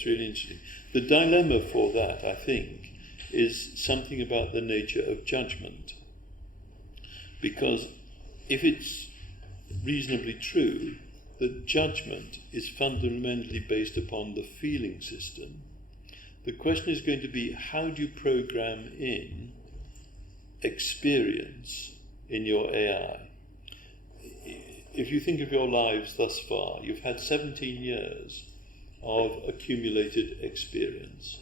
That's really interesting. The dilemma for that, I think, is something about the nature of judgment. Because if it's reasonably true that judgment is fundamentally based upon the feeling system, the question is going to be, how do you program in experience in your AI? If you think of your lives thus far, you've had 17 years of accumulated experience.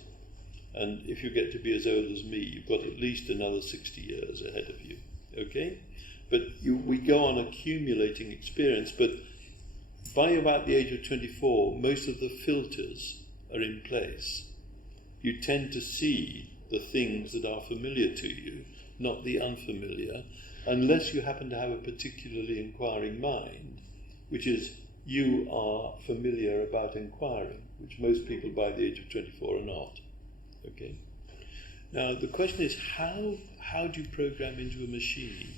And if you get to be as old as me, you've got at least another 60 years ahead of you, okay? But we go on accumulating experience, but by about the age of 24, most of the filters are in place. You tend to see the things that are familiar to you, not the unfamiliar, unless you happen to have a particularly inquiring mind, which is you are familiar about inquiring, which most people by the age of 24 are not. Okay. Now the question is, how do you program into a machine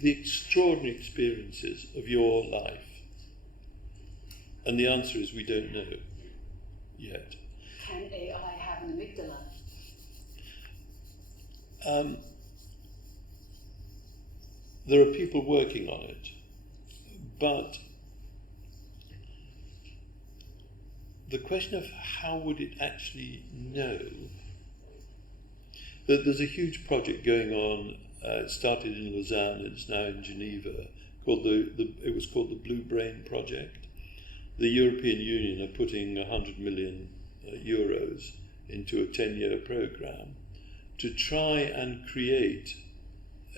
the extraordinary experiences of your life? And the answer is we don't know yet. Can AI have an amygdala? There are people working on it, but the question of how would it actually know, that there's a huge project going on. It started in Lausanne, it's now in Geneva, called it was called the Blue Brain Project. The European Union are putting 100 million euros into a 10-year program to try and create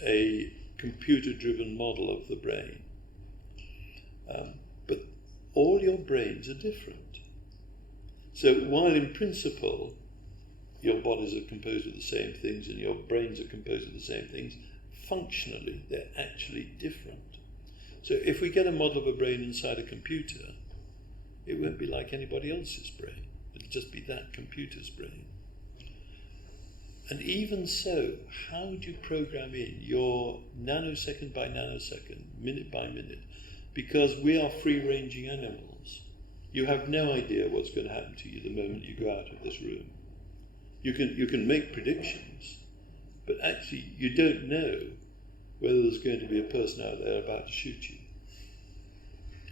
a computer-driven model of the brain. But all your brains are different. So while in principle your bodies are composed of the same things and your brains are composed of the same things, functionally they're actually different. So if we get a model of a brain inside a computer, it won't be like anybody else's brain. It'll just be that computer's brain. And even so, how do you program in your nanosecond by nanosecond, minute by minute? Because we are free-ranging animals. You have no idea what's going to happen to you the moment you go out of this room. You can make predictions, but actually you don't know whether there's going to be a person out there about to shoot you.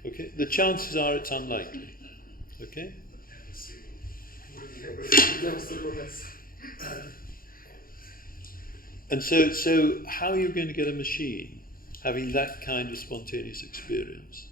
Okay? The chances are it's unlikely. Okay? And so how are you going to get a machine having that kind of spontaneous experience?